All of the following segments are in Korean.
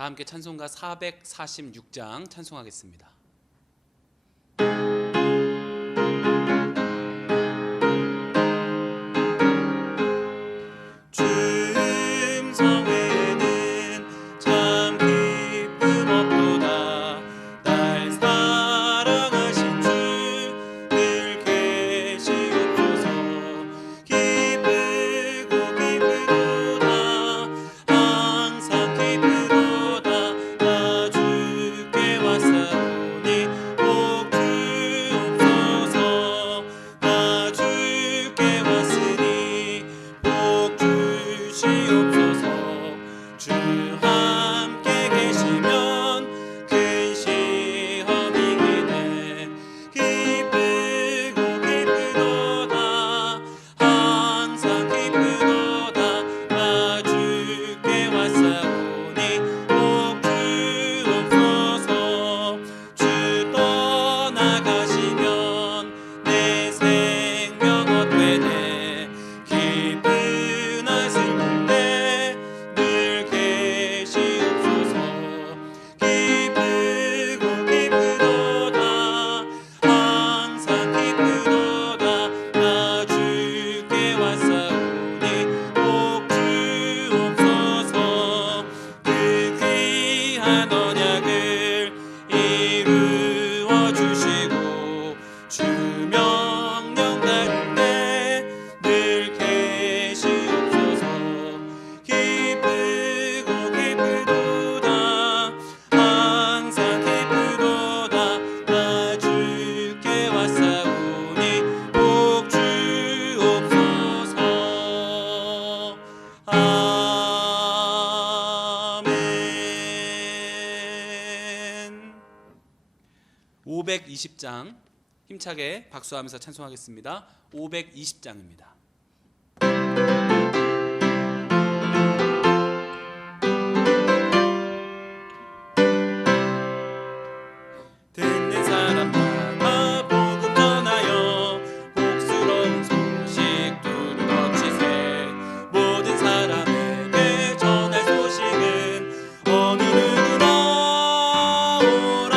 다 함께 찬송가 446장 찬송하겠습니다. 아멘. 520장 힘차게 박수하면서 찬송하겠습니다. 520장입니다. 듣는 사람마다 복음 전하여 복스러운 소식 두루거치세. 모든 사람에게 전할 소식은 어느 누구나 오라.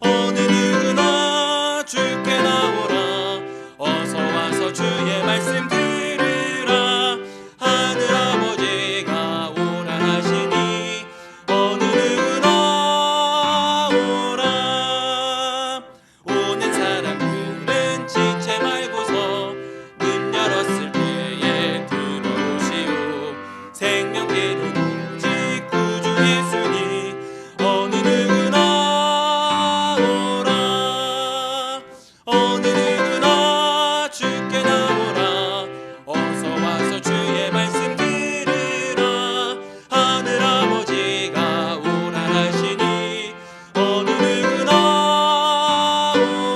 어느 누구나 주께 나오라. 어서 와서 주의 말씀 들으라. 하늘 아버지가 오라 하시니 어느 누구나 오라. 오는 사람들은 지체 말고서 문 열었을 때에 들어오시오. 생명길은 오직 구주 예수니 어느 누구나 오라. 어느 누구나 주께 나오라. 어서 와서 주의 말씀 들으라. 하늘 아버지가 오라 하시니 어느 누구나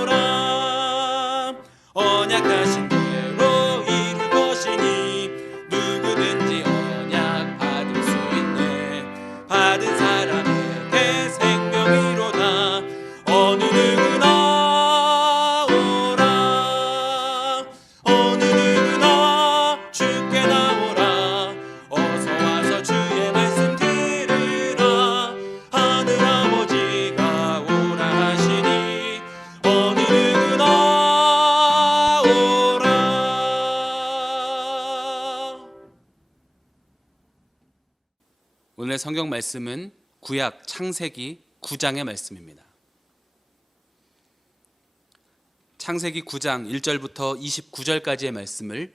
오라. 언약하신 대로 이룰 것이니 누구든지 언약 받을 수 있네. 받은 사람에게 생명이로다. 어느 누구나 오라. 어느 누구나 주께 나오라. 어서 와서 주의 말씀 들으라. 하늘 아버지가 오라 하시니 어느 누구나 오라. 오늘의 성경 말씀은 구약 창세기 9장의 말씀입니다. 창세기 9장 1절부터 29절까지의 말씀을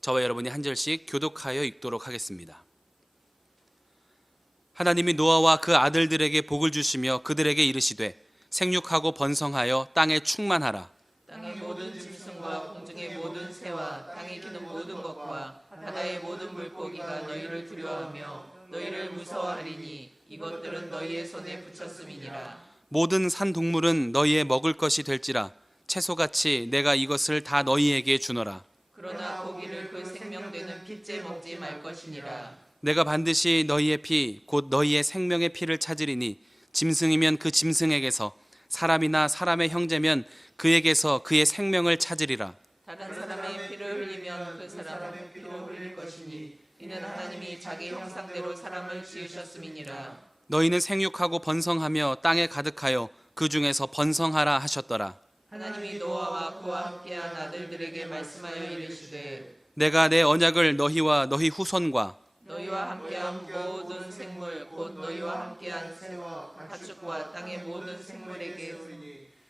저와 여러분이 한 절씩 교독하여 읽도록 하겠습니다. 하나님이 노아와 그 아들들에게 복을 주시며 그들에게 이르시되 생육하고 번성하여 땅에 충만하라. 땅의 모든 짐승과 공중의 모든 새와 땅에 기는 모든 것과 바다의 모든 물고기가 너희를 두려워하며 너희를 무서워하리니 이것들은 너희의 손에 붙였음이니라. 모든 산 동물은 너희의 먹을 것이 될지라. 채소같이 내가 이것을 다 너희에게 주노라. 그러나 고기를 그 생명되는 핏째 먹지 말 것이니라. 내가 반드시 너희의 피 곧 너희의 생명의 피를 찾으리니 짐승이면 그 짐승에게서 사람이나 사람의 형제면 그에게서 그의 생명을 찾으리라. 다른 사람의 피를 흘리면 그 사람의 피를 흘릴 것이니 이는 하나님이 자기 형상대로 사람을 지으셨음이니라. 너희는 생육하고 번성하며 땅에 가득하여 그 중에서 번성하라 하셨더라. 하나님이 노아와 그와 함께한 아들들에게 말씀하여 이르시되 내가 내 언약을 너희와 너희 후손과 너희와 함께한 모든 생물 곧 너희와 함께한 새와 가축과 땅의 모든 생물에게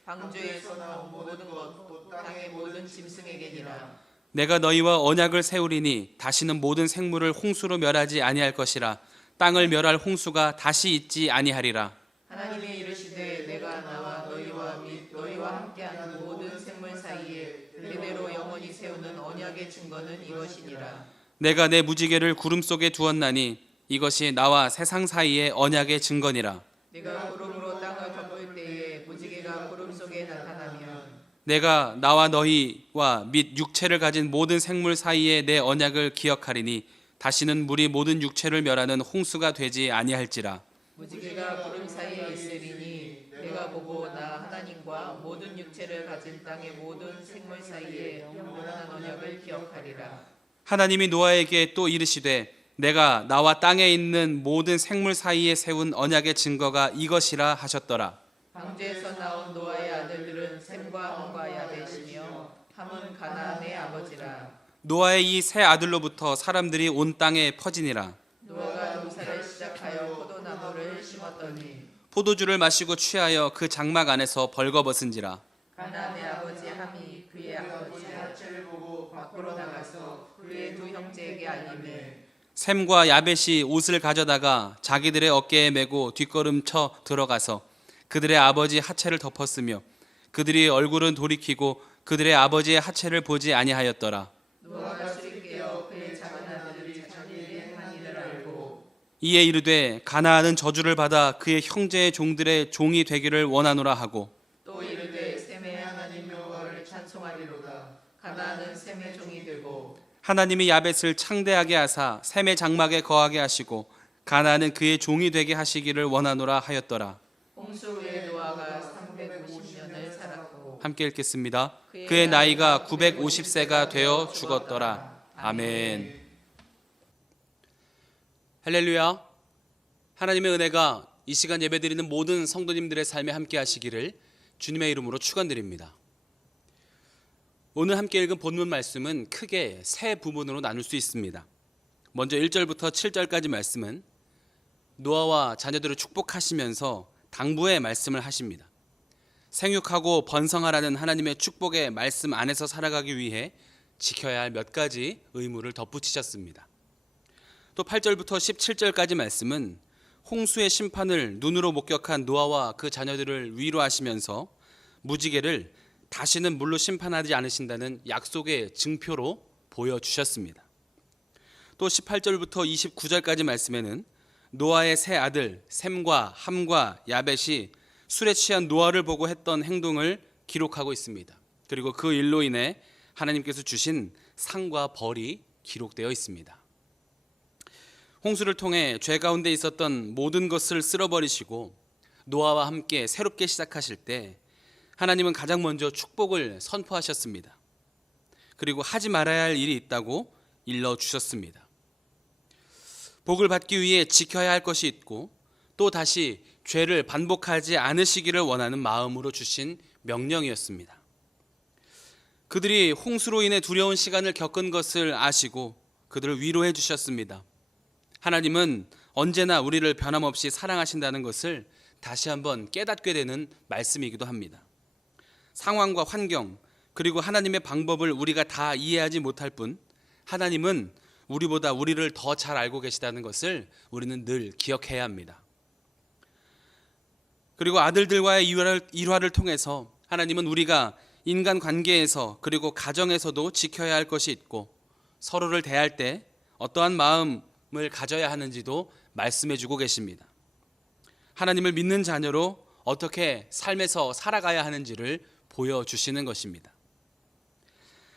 방주에서 나온 모든 것 곧 땅의 모든 짐승에게니라. 내가 너희와 언약을 세우리니 다시는 모든 생물을 홍수로 멸하지 아니할 것이라. 땅을 멸할 홍수가 다시 있지 아니하리라. 하나님이 이르시되 내가 나와 너희와 및 너희와 함께한 모든 생물 사이에 대대로 영원히 세우는 언약의 증거는 이것이니라. 내가 내 무지개를 구름 속에 두었나니 이것이 나와 세상 사이의 언약의 증거니라. 내가 구름으로 땅을 덮을 때에 무지개가 구름 속에 나타나면 내가 나와 너희와 및 육체를 가진 모든 생물 사이에 내 언약을 기억하리니 다시는 물이 모든 육체를 멸하는 홍수가 되지 아니할지라. 무지개가 구름 사이에 있으리니 내가 보고 나 하나님과 모든 육체를 가진 땅의 모든 생물 사이에 영원한 언약을 기억하리라. 하나님이 노아에게 또 이르시되 내가 나와 땅에 있는 모든 생물 사이에 세운 언약의 증거가 이것이라 하셨더라. 방주에서 나온 노아의 아들들은 셈과 함과 야벳이며 함은 가나안의 아버지라. 노아의 이 세 아들로부터 사람들이 온 땅에 퍼지니라. 노아가 농사를 시작하여 포도나무를 심었더니 포도주를 마시고 취하여 그 장막 안에서 벌거벗은지라. 가나안의 아버지 함이 그의 아버지 하체를 보고 밖으로 나가서 그의 두 형제에게 알리매 셈과 야벳이 옷을 가져다가 자기들의 어깨에 메고 뒷걸음쳐 들어가서 그들의 아버지 하체를 덮었으며 그들이 얼굴은 돌이키고 그들의 아버지의 하체를 보지 아니하였더라. 노아가 술이 깨어 그의 작은 아들이 자기에게 행한 일을 알고 이에 이르되 가나안은 저주를 받아 그의 형제의 종들의 종이 되기를 원하노라 하고 또 이르되 셈의 하나님 여호와를 찬송하리로다. 가나안은 셈의 종이 되고 하나님이 야벳을 창대하게 하사 셈의 장막에 거하게 하시고 가나안은 그의 종이 되게 하시기를 원하노라 하였더라. 홍수 후에 노아가 350년을 살았고 함께 읽겠습니다. 그의 나이가 950세가 되어 죽었더라. 아멘. 할렐루야. 하나님의 은혜가 이 시간 예배드리는 모든 성도님들의 삶에 함께 하시기를 주님의 이름으로 축원드립니다. 오늘 함께 읽은 본문 말씀은 크게 세 부분으로 나눌 수 있습니다. 먼저 1절부터 7절까지 말씀은 노아와 자녀들을 축복하시면서 당부의 말씀을 하십니다. 생육하고 번성하라는 하나님의 축복의 말씀 안에서 살아가기 위해 지켜야 할 몇 가지 의무를 덧붙이셨습니다. 또 8절부터 17절까지 말씀은 홍수의 심판을 눈으로 목격한 노아와 그 자녀들을 위로하시면서 무지개를 다시는 물로 심판하지 않으신다는 약속의 증표로 보여주셨습니다. 또 18절부터 29절까지 말씀에는 노아의 세 아들 셈과 함과 야벳이 술에 취한 노아를 보고 했던 행동을 기록하고 있습니다. 그리고 그 일로 인해 하나님께서 주신 상과 벌이 기록되어 있습니다. 홍수를 통해 죄 가운데 있었던 모든 것을 쓸어버리시고 노아와 함께 새롭게 시작하실 때 하나님은 가장 먼저 축복을 선포하셨습니다. 그리고 하지 말아야 할 일이 있다고 일러주셨습니다. 복을 받기 위해 지켜야 할 것이 있고 또 다시 죄를 반복하지 않으시기를 원하는 마음으로 주신 명령이었습니다. 그들이 홍수로 인해 두려운 시간을 겪은 것을 아시고 그들을 위로해 주셨습니다. 하나님은 언제나 우리를 변함없이 사랑하신다는 것을 다시 한번 깨닫게 되는 말씀이기도 합니다. 상황과 환경 그리고 하나님의 방법을 우리가 다 이해하지 못할 뿐 하나님은 우리보다 우리를 더 잘 알고 계시다는 것을 우리는 늘 기억해야 합니다. 그리고 아들들과의 일화를 통해서 하나님은 우리가 인간 관계에서 그리고 가정에서도 지켜야 할 것이 있고 서로를 대할 때 어떠한 마음을 가져야 하는지도 말씀해 주고 계십니다. 하나님을 믿는 자녀로 어떻게 삶에서 살아가야 하는지를 보여주시는 것입니다.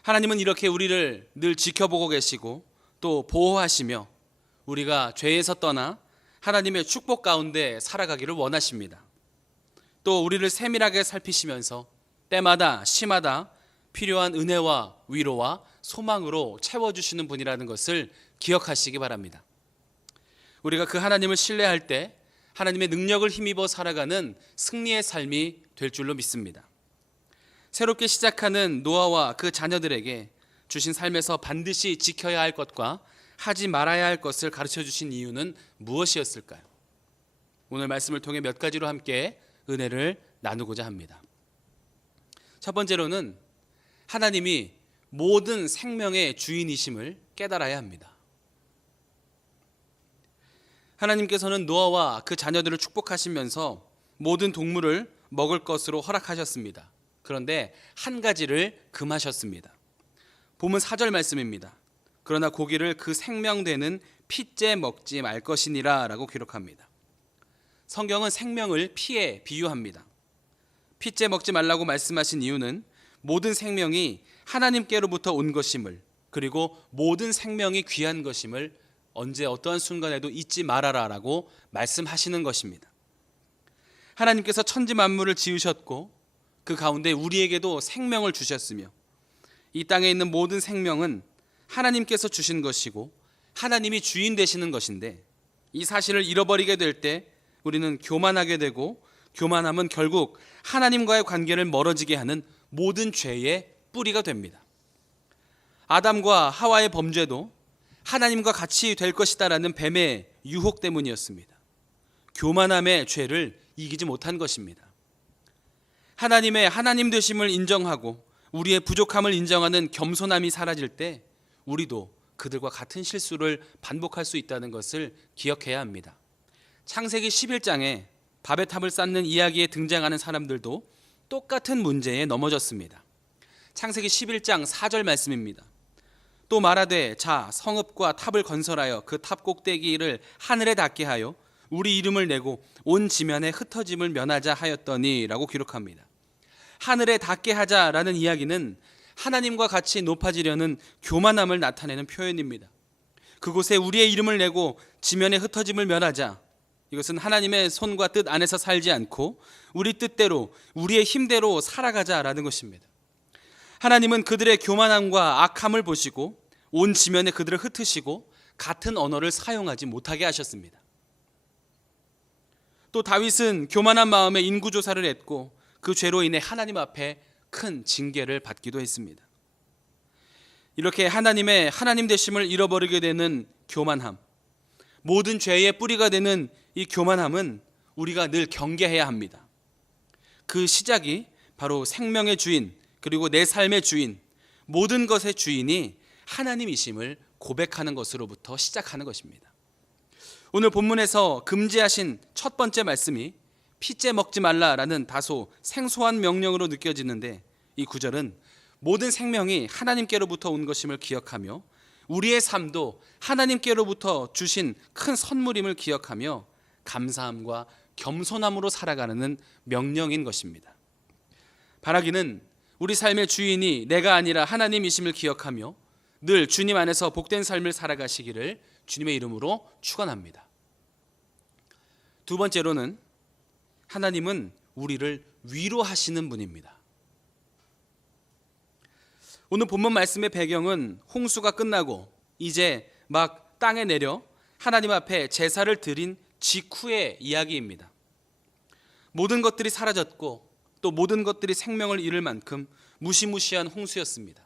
하나님은 이렇게 우리를 늘 지켜보고 계시고 또 보호하시며 우리가 죄에서 떠나 하나님의 축복 가운데 살아가기를 원하십니다. 또 우리를 세밀하게 살피시면서 때마다 시마다 필요한 은혜와 위로와 소망으로 채워주시는 분이라는 것을 기억하시기 바랍니다. 우리가 그 하나님을 신뢰할 때 하나님의 능력을 힘입어 살아가는 승리의 삶이 될 줄로 믿습니다. 새롭게 시작하는 노아와 그 자녀들에게 주신 삶에서 반드시 지켜야 할 것과 하지 말아야 할 것을 가르쳐 주신 이유는 무엇이었을까요? 오늘 말씀을 통해 몇 가지로 함께 은혜를 나누고자 합니다. 첫 번째로는 하나님이 모든 생명의 주인이심을 깨달아야 합니다. 하나님께서는 노아와 그 자녀들을 축복하시면서 모든 동물을 먹을 것으로 허락하셨습니다. 그런데 한 가지를 금하셨습니다. 본문 4절 말씀입니다. 그러나 고기를 그 생명되는 핏째 먹지 말 것이니라 라고 기록합니다. 성경은 생명을 피에 비유합니다. 핏째 먹지 말라고 말씀하신 이유는 모든 생명이 하나님께로부터 온 것임을, 그리고 모든 생명이 귀한 것임을 언제 어떠한 순간에도 잊지 말아라 라고 말씀하시는 것입니다. 하나님께서 천지 만물을 지으셨고 그 가운데 우리에게도 생명을 주셨으며 이 땅에 있는 모든 생명은 하나님께서 주신 것이고 하나님이 주인 되시는 것인데, 이 사실을 잃어버리게 될 때 우리는 교만하게 되고, 교만함은 결국 하나님과의 관계를 멀어지게 하는 모든 죄의 뿌리가 됩니다. 아담과 하와의 범죄도 하나님과 같이 될 것이다라는 뱀의 유혹 때문이었습니다. 교만함의 죄를 이기지 못한 것입니다. 하나님의 하나님 되심을 인정하고 우리의 부족함을 인정하는 겸손함이 사라질 때 우리도 그들과 같은 실수를 반복할 수 있다는 것을 기억해야 합니다. 창세기 11장에 밥의 탑을 쌓는 이야기에 등장하는 사람들도 똑같은 문제에 넘어졌습니다. 창세기 11장 4절 말씀입니다. 또 말하되 자 성읍과 탑을 건설하여 그 탑 꼭대기를 하늘에 닿게 하여 우리 이름을 내고 온 지면에 흩어짐을 면하자 하였더니 라고 기록합니다. 하늘에 닿게 하자라는 이야기는 하나님과 같이 높아지려는 교만함을 나타내는 표현입니다. 그곳에 우리의 이름을 내고 지면에 흩어짐을 면하자, 이것은 하나님의 손과 뜻 안에서 살지 않고 우리 뜻대로 우리의 힘대로 살아가자라는 것입니다. 하나님은 그들의 교만함과 악함을 보시고 온 지면에 그들을 흩으시고 같은 언어를 사용하지 못하게 하셨습니다. 또 다윗은 교만한 마음에 인구조사를 했고 그 죄로 인해 하나님 앞에 큰 징계를 받기도 했습니다. 이렇게 하나님의 하나님 되심을 잃어버리게 되는 교만함, 모든 죄의 뿌리가 되는 이 교만함은 우리가 늘 경계해야 합니다. 그 시작이 바로 생명의 주인, 그리고 내 삶의 주인, 모든 것의 주인이 하나님이심을 고백하는 것으로부터 시작하는 것입니다. 오늘 본문에서 금지하신 첫 번째 말씀이 핏째 먹지 말라라는 다소 생소한 명령으로 느껴지는데, 이 구절은 모든 생명이 하나님께로부터 온 것임을 기억하며 우리의 삶도 하나님께로부터 주신 큰 선물임을 기억하며 감사함과 겸손함으로 살아가는 명령인 것입니다. 바라기는 우리 삶의 주인이 내가 아니라 하나님이심을 기억하며 늘 주님 안에서 복된 삶을 살아가시기를 주님의 이름으로 축원합니다. 두 번째로는 하나님은 우리를 위로하시는 분입니다. 오늘 본문 말씀의 배경은 홍수가 끝나고 이제 막 땅에 내려 하나님 앞에 제사를 드린 직후의 이야기입니다. 모든 것들이 사라졌고 또 모든 것들이 생명을 잃을 만큼 무시무시한 홍수였습니다.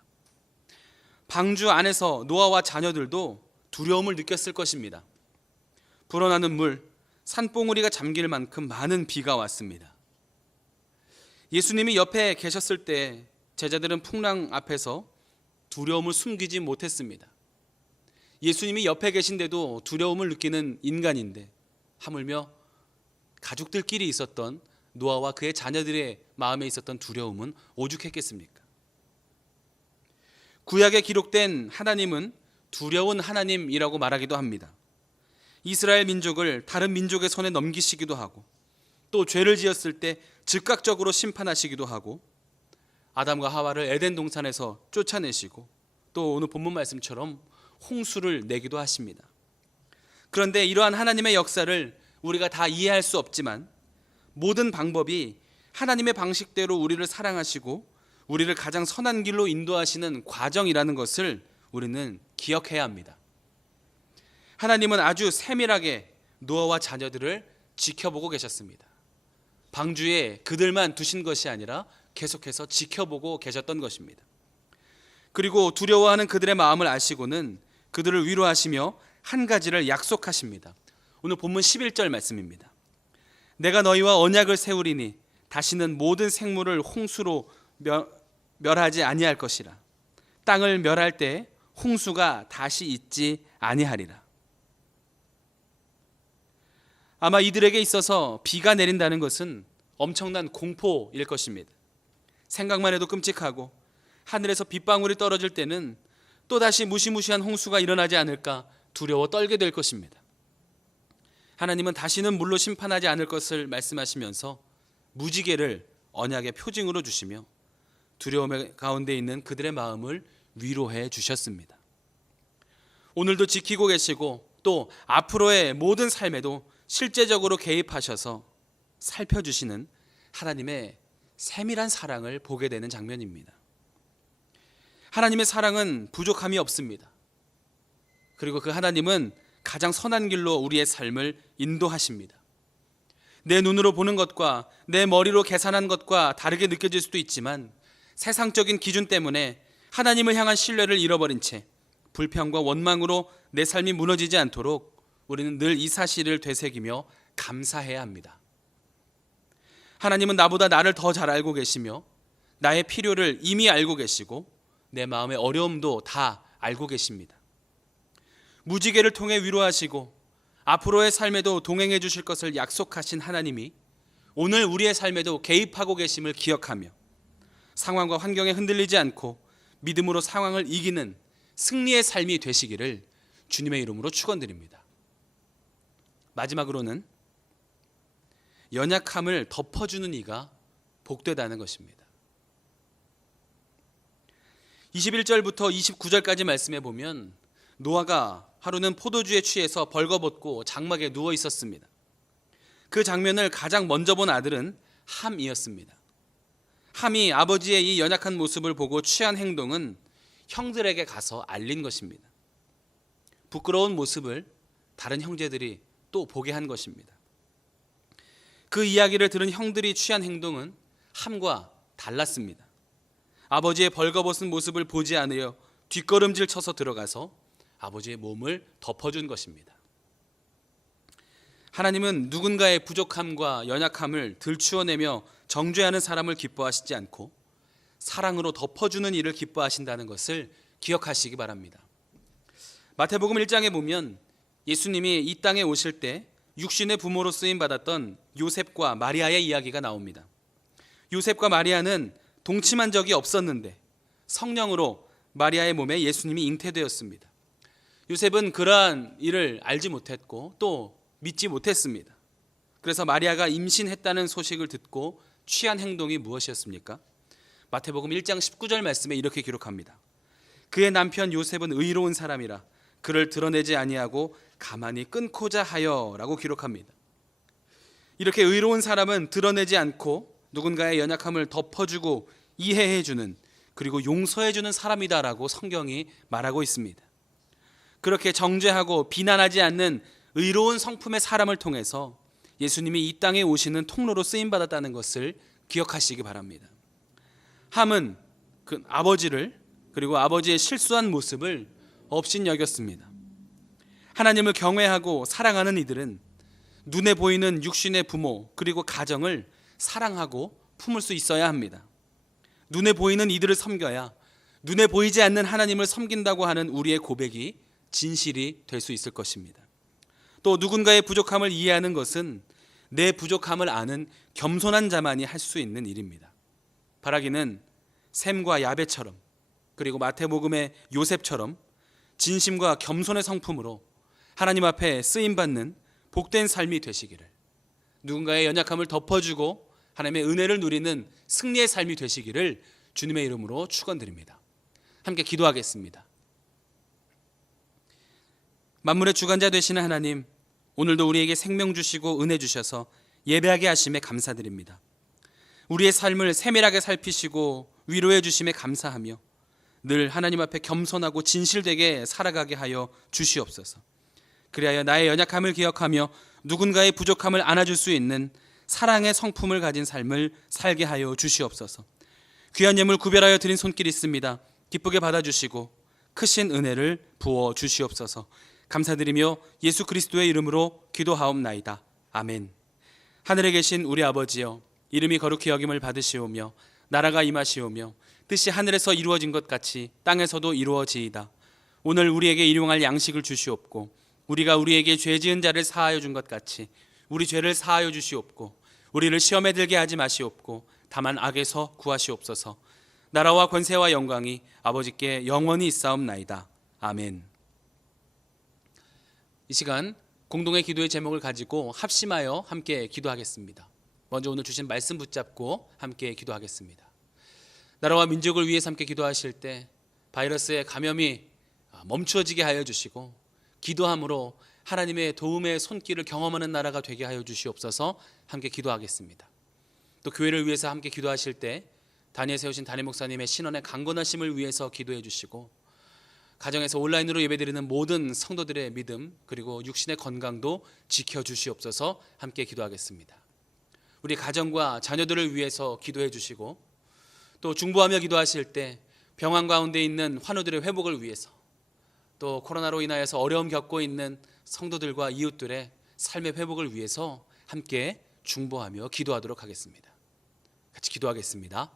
방주 안에서 노아와 자녀들도 두려움을 느꼈을 것입니다. 불어나는 물, 산봉우리가 잠길 만큼 많은 비가 왔습니다. 예수님이 옆에 계셨을 때 제자들은 풍랑 앞에서 두려움을 숨기지 못했습니다. 예수님이 옆에 계신데도 두려움을 느끼는 인간인데 하물며 가족들끼리 있었던 노아와 그의 자녀들의 마음에 있었던 두려움은 오죽했겠습니까? 구약에 기록된 하나님은 두려운 하나님이라고 말하기도 합니다. 이스라엘 민족을 다른 민족의 손에 넘기시기도 하고 또 죄를 지었을 때 즉각적으로 심판하시기도 하고 아담과 하와를 에덴 동산에서 쫓아내시고 또 오늘 본문 말씀처럼 홍수를 내기도 하십니다. 그런데 이러한 하나님의 역사를 우리가 다 이해할 수 없지만 모든 방법이 하나님의 방식대로 우리를 사랑하시고 우리를 가장 선한 길로 인도하시는 과정이라는 것을 우리는 기억해야 합니다. 하나님은 아주 세밀하게 노아와 자녀들을 지켜보고 계셨습니다. 방주에 그들만 두신 것이 아니라 계속해서 지켜보고 계셨던 것입니다. 그리고 두려워하는 그들의 마음을 아시고는 그들을 위로하시며 한 가지를 약속하십니다. 오늘 본문 11절 말씀입니다. 내가 너희와 언약을 세우리니 다시는 모든 생물을 홍수로 멸하지 아니할 것이라. 땅을 멸할 때 홍수가 다시 있지 아니하리라. 아마 이들에게 있어서 비가 내린다는 것은 엄청난 공포일 것입니다. 생각만 해도 끔찍하고 하늘에서 빗방울이 떨어질 때는 또다시 무시무시한 홍수가 일어나지 않을까 두려워 떨게 될 것입니다. 하나님은 다시는 물로 심판하지 않을 것을 말씀하시면서 무지개를 언약의 표징으로 주시며 두려움 가운데 있는 그들의 마음을 위로해 주셨습니다. 오늘도 지키고 계시고 또 앞으로의 모든 삶에도 실제적으로 개입하셔서 살펴주시는 하나님의 세밀한 사랑을 보게 되는 장면입니다. 하나님의 사랑은 부족함이 없습니다. 그리고 그 하나님은 가장 선한 길로 우리의 삶을 인도하십니다. 내 눈으로 보는 것과 내 머리로 계산한 것과 다르게 느껴질 수도 있지만 세상적인 기준 때문에 하나님을 향한 신뢰를 잃어버린 채 불평과 원망으로 내 삶이 무너지지 않도록 우리는 늘 이 사실을 되새기며 감사해야 합니다. 하나님은 나보다 나를 더 잘 알고 계시며 나의 필요를 이미 알고 계시고 내 마음의 어려움도 다 알고 계십니다. 무지개를 통해 위로하시고 앞으로의 삶에도 동행해 주실 것을 약속하신 하나님이 오늘 우리의 삶에도 개입하고 계심을 기억하며 상황과 환경에 흔들리지 않고 믿음으로 상황을 이기는 승리의 삶이 되시기를 주님의 이름으로 축원드립니다. 마지막으로는 연약함을 덮어주는 이가 복되다는 것입니다. 21절부터 29절까지 말씀해 보면 노아가 하루는 포도주에 취해서 벌거벗고 장막에 누워 있었습니다. 그 장면을 가장 먼저 본 아들은 함이었습니다. 함이 아버지의 이 연약한 모습을 보고 취한 행동은 형들에게 가서 알린 것입니다. 부끄러운 모습을 다른 형제들이 또 보게 한 것입니다. 그 이야기를 들은 형들이 취한 행동은 함과 달랐습니다. 아버지의 벌거벗은 모습을 보지 않으려 뒷걸음질 쳐서 들어가서 아버지의 몸을 덮어준 것입니다. 하나님은 누군가의 부족함과 연약함을 들추어내며 정죄하는 사람을 기뻐하시지 않고 사랑으로 덮어주는 일을 기뻐하신다는 것을 기억하시기 바랍니다. 마태복음 1장에 보면 예수님이 이 땅에 오실 때 육신의 부모로 쓰임받았던 요셉과 마리아의 이야기가 나옵니다. 요셉과 마리아는 동침한 적이 없었는데 성령으로 마리아의 몸에 예수님이 잉태되었습니다. 요셉은 그러한 일을 알지 못했고 또 믿지 못했습니다. 그래서 마리아가 임신했다는 소식을 듣고 취한 행동이 무엇이었습니까? 마태복음 1장 19절 말씀에 이렇게 기록합니다. 그의 남편 요셉은 의로운 사람이라 그를 드러내지 아니하고 가만히 끊고자 하여 라고 기록합니다. 이렇게 의로운 사람은 드러내지 않고 누군가의 연약함을 덮어주고 이해해주는 그리고 용서해주는 사람이다라고 성경이 말하고 있습니다. 그렇게 정죄하고 비난하지 않는 의로운 성품의 사람을 통해서 예수님이 이 땅에 오시는 통로로 쓰임받았다는 것을 기억하시기 바랍니다. 함은 그 아버지를 그리고 아버지의 실수한 모습을 업신여겼습니다. 하나님을 경외하고 사랑하는 이들은 눈에 보이는 육신의 부모 그리고 가정을 사랑하고 품을 수 있어야 합니다. 눈에 보이는 이들을 섬겨야 눈에 보이지 않는 하나님을 섬긴다고 하는 우리의 고백이 진실이 될 수 있을 것입니다. 또 누군가의 부족함을 이해하는 것은 내 부족함을 아는 겸손한 자만이 할 수 있는 일입니다. 바라기는 셈과 야벳처럼 그리고 마태복음의 요셉처럼 진심과 겸손의 성품으로 하나님 앞에 쓰임받는 복된 삶이 되시기를, 누군가의 연약함을 덮어주고 하나님의 은혜를 누리는 승리의 삶이 되시기를 주님의 이름으로 축원드립니다. 함께 기도하겠습니다. 만물의 주관자 되시는 하나님, 오늘도 우리에게 생명 주시고 은혜 주셔서 예배하게 하심에 감사드립니다. 우리의 삶을 세밀하게 살피시고 위로해 주심에 감사하며 늘 하나님 앞에 겸손하고 진실되게 살아가게 하여 주시옵소서. 그리하여 나의 연약함을 기억하며 누군가의 부족함을 안아줄 수 있는 사랑의 성품을 가진 삶을 살게 하여 주시옵소서. 귀한 예물 구별하여 드린 손길이 있습니다. 기쁘게 받아주시고 크신 은혜를 부어 주시옵소서. 감사드리며 예수 그리스도의 이름으로 기도하옵나이다. 아멘. 하늘에 계신 우리 아버지여, 이름이 거룩히 여김을 받으시오며 나라가 임하시오며 뜻이 하늘에서 이루어진 것 같이 땅에서도 이루어지이다. 오늘 우리에게 일용할 양식을 주시옵고 우리가 우리에게 죄 지은 자를 사하여 준 것 같이 우리 죄를 사하여 주시옵고 우리를 시험에 들게 하지 마시옵고 다만 악에서 구하시옵소서. 나라와 권세와 영광이 아버지께 영원히 있사옵나이다. 아멘. 이 시간 공동의 기도의 제목을 가지고 합심하여 함께 기도하겠습니다. 먼저 오늘 주신 말씀 붙잡고 함께 기도하겠습니다. 나라와 민족을 위해서 함께 기도하실 때 바이러스의 감염이 멈추어지게 하여 주시고 기도함으로 하나님의 도움의 손길을 경험하는 나라가 되게 하여 주시옵소서. 함께 기도하겠습니다. 또 교회를 위해서 함께 기도하실 때 단위에 세우신 담임 목사님의 신원의 강건하심을 위해서 기도해 주시고 가정에서 온라인으로 예배드리는 모든 성도들의 믿음 그리고 육신의 건강도 지켜주시옵소서. 함께 기도하겠습니다. 우리 가정과 자녀들을 위해서 기도해 주시고 또 중보하며 기도하실 때 병환 가운데 있는 환우들의 회복을 위해서 또 코로나로 인하여서 어려움 겪고 있는 성도들과 이웃들의 삶의 회복을 위해서 함께 중보하며 기도하도록 하겠습니다. 같이 기도하겠습니다.